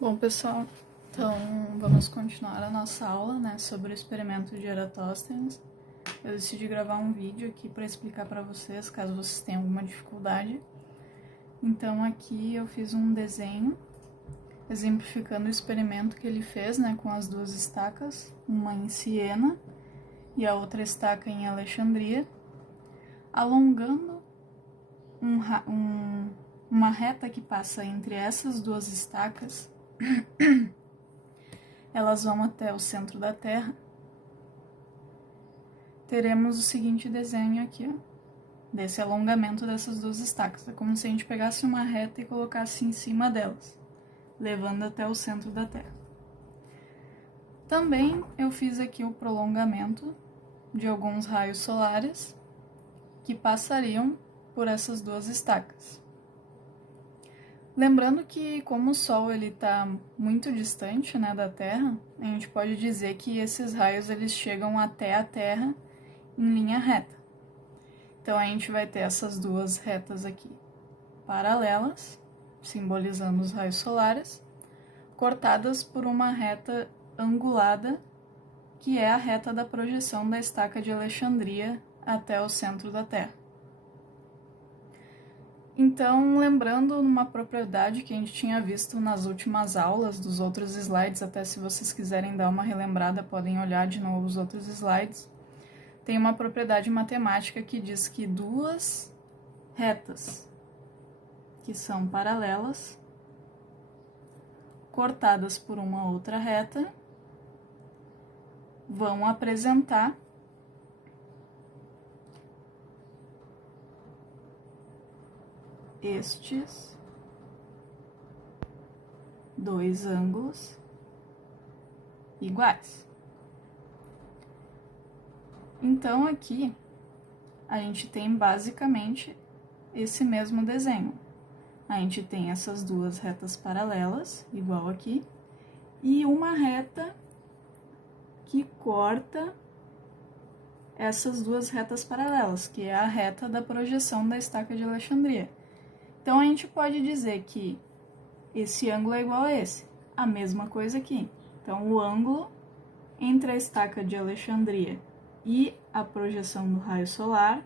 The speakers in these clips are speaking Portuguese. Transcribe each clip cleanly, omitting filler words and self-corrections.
Bom, pessoal, então vamos continuar a nossa aula, né, sobre o experimento de Eratosthenes. Eu decidi gravar um vídeo aqui para explicar para vocês, caso vocês tenham alguma dificuldade. Então aqui eu fiz um desenho exemplificando o experimento que ele fez, né, com as duas estacas, uma em Siena e a outra estaca em Alexandria, alongando uma reta que passa entre essas duas estacas. Elas vão até o centro da Terra. Teremos o seguinte desenho aqui, ó, desse alongamento dessas duas estacas. É como se a gente pegasse uma reta e colocasse em cima delas, levando até o centro da Terra. Também eu fiz aqui o prolongamento de alguns raios solares que passariam por essas duas estacas. Lembrando que, como o Sol está muito distante, né, da Terra, a gente pode dizer que esses raios eles chegam até a Terra em linha reta. Então a gente vai ter essas duas retas aqui paralelas, simbolizando os raios solares, cortadas por uma reta angulada, que é a reta da projeção da estaca de Alexandria até o centro da Terra. Então, lembrando uma propriedade que a gente tinha visto nas últimas aulas dos outros slides, até se vocês quiserem dar uma relembrada, podem olhar de novo os outros slides, tem uma propriedade matemática que diz que duas retas que são paralelas, cortadas por uma outra reta, vão apresentar estes dois ângulos iguais. Então aqui a gente tem basicamente esse mesmo desenho. A gente tem essas duas retas paralelas, igual aqui, e uma reta que corta essas duas retas paralelas, que é a reta da projeção da estaca de Alexandria. Então, a gente pode dizer que esse ângulo é igual a esse, a mesma coisa aqui. Então, o ângulo entre a estaca de Alexandria e a projeção do raio solar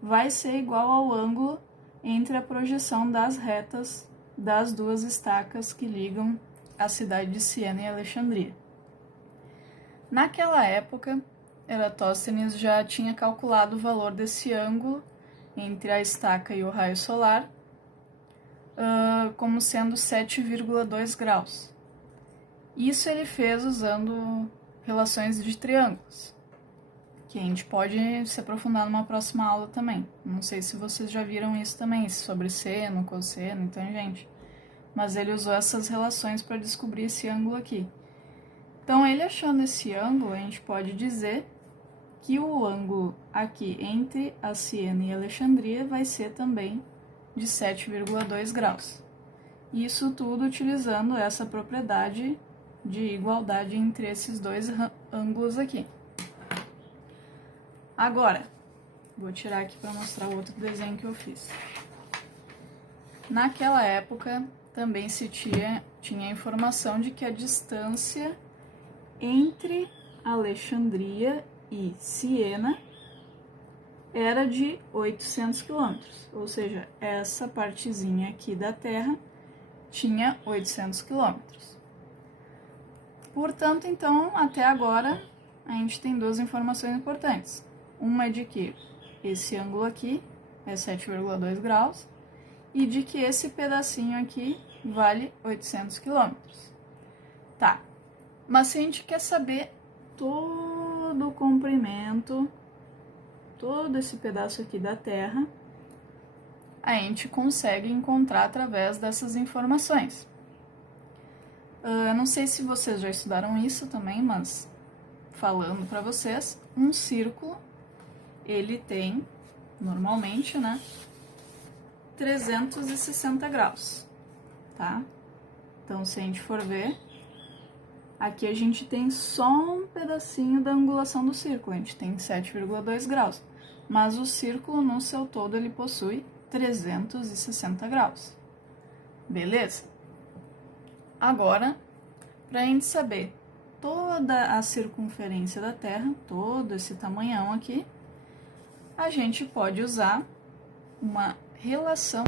vai ser igual ao ângulo entre a projeção das retas das duas estacas que ligam a cidade de Siena e Alexandria. Naquela época, Eratosthenes já tinha calculado o valor desse ângulo entre a estaca e o raio solar, como sendo 7,2 graus. Isso ele fez usando relações de triângulos, que a gente pode se aprofundar numa próxima aula também. Não sei se vocês já viram isso também, sobre seno, cosseno e tangente. Mas ele usou essas relações para descobrir esse ângulo aqui. Então, ele achando esse ângulo, a gente pode dizer que o ângulo aqui entre a Siena e a Alexandria vai ser também de 7,2 graus. Isso tudo utilizando essa propriedade de igualdade entre esses dois ângulos aqui. Agora, vou tirar aqui para mostrar o outro desenho que eu fiz. Naquela época, também se tinha a informação de que a distância entre Alexandria e Siena era de 800 quilômetros, ou seja, essa partezinha aqui da Terra tinha 800 quilômetros. Portanto, então, até agora, a gente tem duas informações importantes. Uma é de que esse ângulo aqui é 7,2 graus e de que esse pedacinho aqui vale 800 quilômetros. Tá, mas se a gente quer saber todo o comprimento, todo esse pedaço aqui da Terra, a gente consegue encontrar através dessas informações. Eu não sei se vocês já estudaram isso também, mas falando para vocês, um círculo, ele tem, normalmente, né, 360 graus, tá? Então, se a gente for ver, aqui a gente tem só um pedacinho da angulação do círculo, a gente tem 7,2 graus. Mas o círculo no seu todo ele possui 360 graus. Beleza? Agora, para a gente saber toda a circunferência da Terra, todo esse tamanhão aqui, a gente pode usar uma relação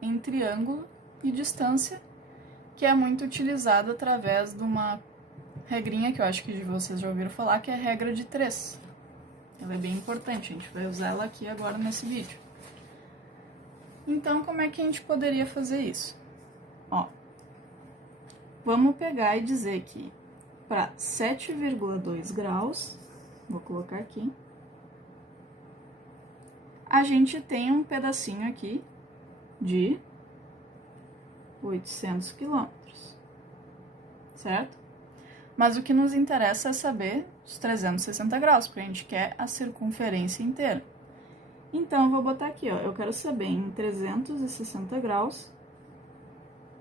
entre ângulo e distância, que é muito utilizada através de uma regrinha que eu acho que vocês já ouviram falar, que é a regra de 3. Ela é bem importante, a gente vai usar ela aqui agora nesse vídeo. Então, como é que a gente poderia fazer isso? Ó, vamos pegar e dizer que para 7,2 graus, vou colocar aqui, a gente tem um pedacinho aqui de 800 quilômetros, certo? Mas o que nos interessa é saber os 360 graus, porque a gente quer a circunferência inteira. Então, eu vou botar aqui, ó, eu quero saber em 360 graus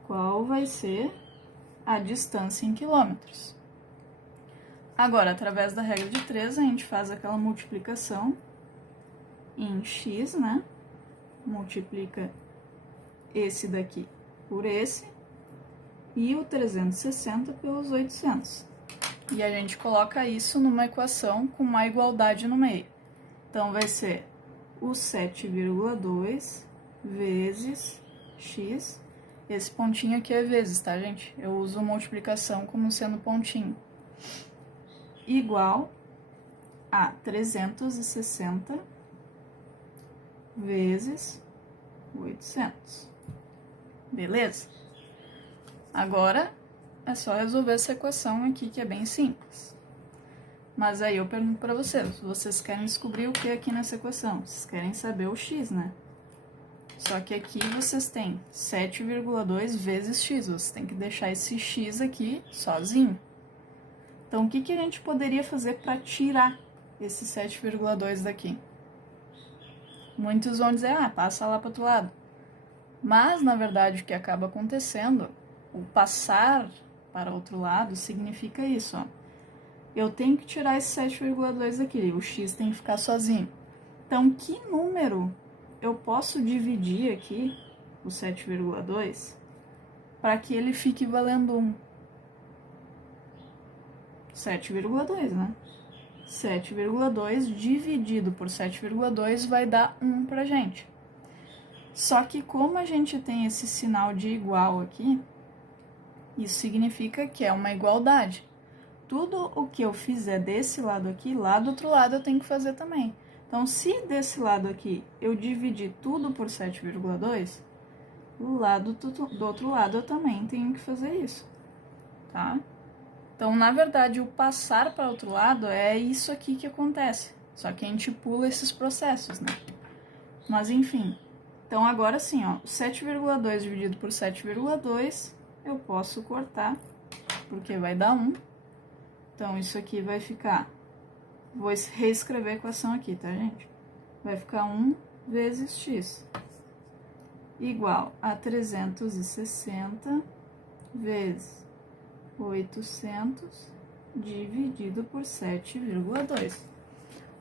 qual vai ser a distância em quilômetros. Agora, através da regra de 3, a gente faz aquela multiplicação em x, né? Multiplica esse daqui por esse e o 360 pelos 800. E a gente coloca isso numa equação com uma igualdade no meio. Então, vai ser o 7,2 vezes x. Esse pontinho aqui é vezes, tá, gente? Eu uso multiplicação como sendo pontinho. Igual a 360 vezes 800. Beleza? Agora, é só resolver essa equação aqui, que é bem simples. Mas aí eu pergunto para vocês querem descobrir o que é aqui nessa equação? Vocês querem saber o x, né? Só que aqui vocês têm 7,2 vezes x, vocês têm que deixar esse x aqui sozinho. Então, o que a gente poderia fazer para tirar esse 7,2 daqui? Muitos vão dizer, passa lá para o outro lado. Mas, na verdade, o que acaba acontecendo, o passar para outro lado significa isso, ó. Eu tenho que tirar esse 7,2 daqui, o x tem que ficar sozinho. Então, que número eu posso dividir aqui, o 7,2, para que ele fique valendo 1? 7,2, né? 7,2 dividido por 7,2 vai dar 1 pra gente. Só que como a gente tem esse sinal de igual aqui, isso significa que é uma igualdade. Tudo o que eu fizer desse lado aqui, lá do outro lado eu tenho que fazer também. Então, se desse lado aqui eu dividir tudo por 7,2, do outro lado eu também tenho que fazer isso, tá? Então, na verdade, o passar para outro lado é isso aqui que acontece. Só que a gente pula esses processos, né? Mas, enfim. Então, agora sim, ó, 7,2 dividido por 7,2, eu posso cortar, porque vai dar 1. Então, isso aqui vai ficar... Vou reescrever a equação aqui, tá, gente? Vai ficar 1 vezes x igual a 360 vezes 800 dividido por 7,2.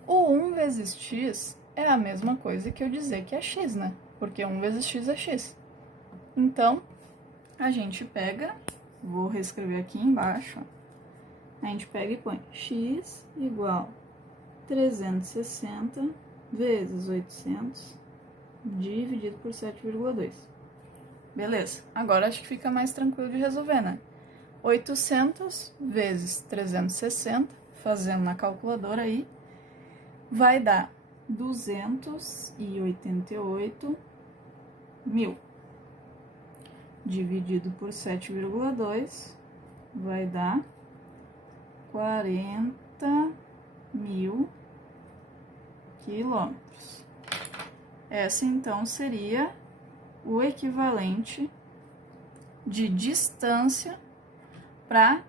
O 1 vezes x é a mesma coisa que eu dizer que é x, né? Porque 1 vezes x é x. Então, a gente pega, vou reescrever aqui embaixo, a gente pega e põe x igual 360 vezes 800 dividido por 7,2. Beleza, agora acho que fica mais tranquilo de resolver, né? 800 vezes 360, fazendo na calculadora aí, vai dar 288 mil. Dividido por 7,2, vai dar 40 mil quilômetros. Essa, então, seria o equivalente de distância para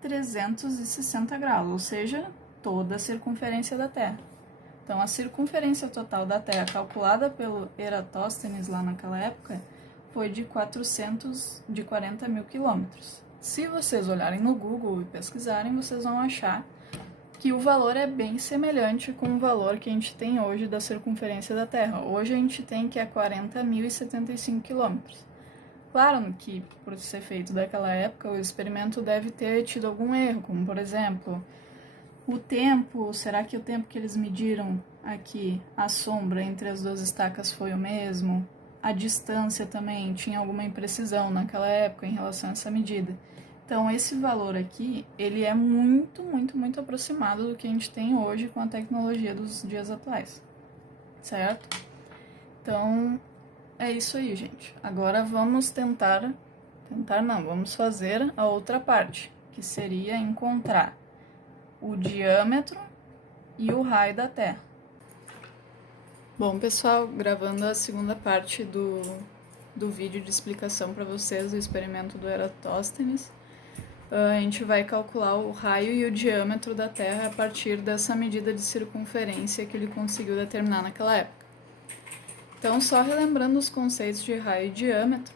360 graus, ou seja, toda a circunferência da Terra. Então, a circunferência total da Terra, calculada pelo Eratóstenes lá naquela época, foi de 40 mil quilômetros. Se vocês olharem no Google e pesquisarem, vocês vão achar que o valor é bem semelhante com o valor que a gente tem hoje da circunferência da Terra. Hoje a gente tem que é 40.075 quilômetros. Claro que, por ser feito daquela época, o experimento deve ter tido algum erro, como, por exemplo, o tempo. Será que o tempo que eles mediram aqui, a sombra entre as duas estacas foi o mesmo? A distância também tinha alguma imprecisão naquela época em relação a essa medida. Então, esse valor aqui, ele é muito, muito, muito aproximado do que a gente tem hoje com a tecnologia dos dias atuais, certo? Então, é isso aí, gente. Agora vamos vamos fazer a outra parte, que seria encontrar o diâmetro e o raio da Terra. Bom, pessoal, gravando a segunda parte do vídeo de explicação para vocês do experimento do Eratosthenes. A gente vai calcular o raio e o diâmetro da Terra a partir dessa medida de circunferência que ele conseguiu determinar naquela época. Então, só relembrando os conceitos de raio e diâmetro,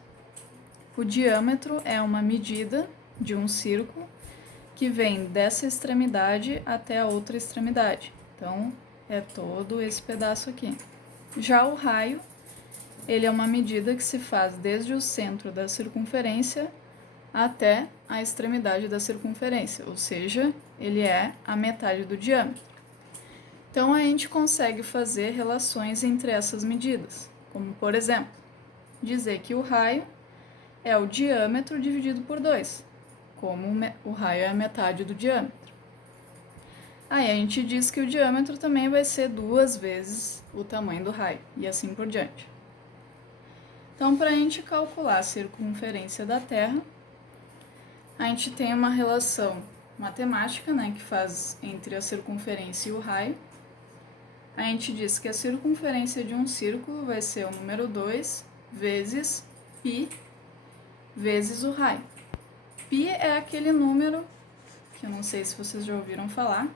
o diâmetro é uma medida de um círculo que vem dessa extremidade até a outra extremidade. Então, é todo esse pedaço aqui. Já o raio, ele é uma medida que se faz desde o centro da circunferência até a extremidade da circunferência, ou seja, ele é a metade do diâmetro. Então, a gente consegue fazer relações entre essas medidas, como, por exemplo, dizer que o raio é o diâmetro dividido por 2, como o raio é a metade do diâmetro. Aí a gente diz que o diâmetro também vai ser 2 vezes o tamanho do raio, e assim por diante. Então, para a gente calcular a circunferência da Terra, a gente tem uma relação matemática, né, que faz entre a circunferência e o raio. A gente diz que a circunferência de um círculo vai ser o número 2 vezes π vezes o raio. Π é aquele número, que eu não sei se vocês já ouviram falar,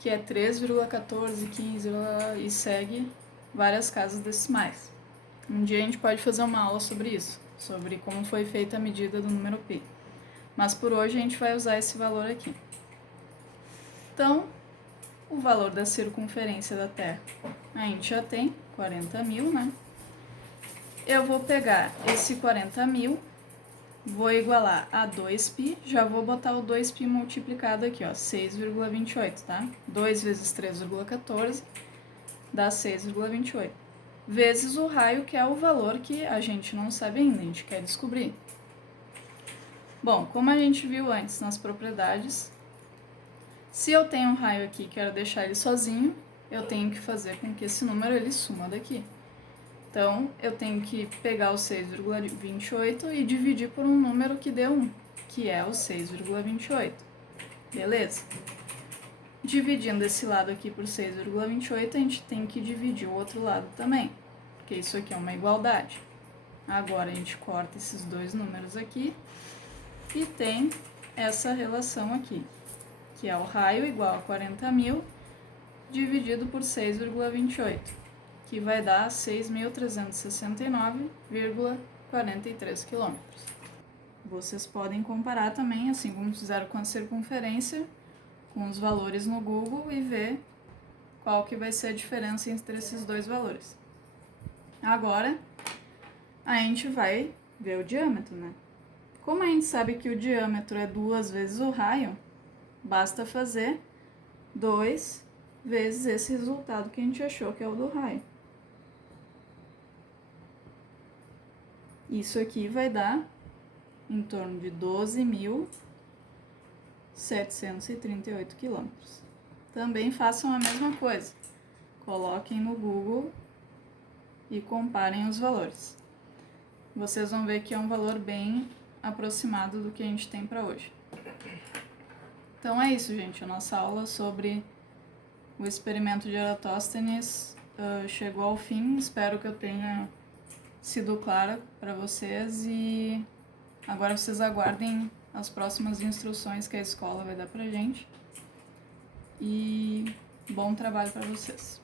que é 3,1415 e segue várias casas decimais. Um dia a gente pode fazer uma aula sobre isso, sobre como foi feita a medida do número π. Mas por hoje a gente vai usar esse valor aqui. Então, o valor da circunferência da Terra, a gente já tem 40.000, né? Eu vou pegar esse 40.000, vou igualar a 2π, já vou botar o 2π multiplicado aqui, ó, 6,28, tá? 2 vezes 3,14 dá 6,28. Vezes o raio, que é o valor que a gente não sabe ainda, a gente quer descobrir. Bom, como a gente viu antes nas propriedades, se eu tenho um raio aqui e quero deixar ele sozinho, eu tenho que fazer com que esse número ele suma daqui. Então, eu tenho que pegar o 6,28 e dividir por um número que dê 1, que é o 6,28. Beleza? Dividindo esse lado aqui por 6,28, a gente tem que dividir o outro lado também, porque isso aqui é uma igualdade. Agora, a gente corta esses dois números aqui e tem essa relação aqui, que é o raio igual a 40.000 dividido por 6,28, que vai dar 6.369,43 km. Vocês podem comparar também, assim como fizeram com a circunferência, com os valores no Google e ver qual que vai ser a diferença entre esses dois valores. Agora, a gente vai ver o diâmetro, né? Como a gente sabe que o diâmetro é 2 vezes o raio, basta fazer 2 vezes esse resultado que a gente achou que é o do raio. Isso aqui vai dar em torno de 12.738 quilômetros. Também façam a mesma coisa. Coloquem no Google e comparem os valores. Vocês vão ver que é um valor bem aproximado do que a gente tem para hoje. Então é isso, gente. A nossa aula sobre o experimento de Eratosthenes chegou ao fim. Espero que eu tenha sido clara para vocês e agora vocês aguardem as próximas instruções que a escola vai dar pra gente. E bom trabalho para vocês.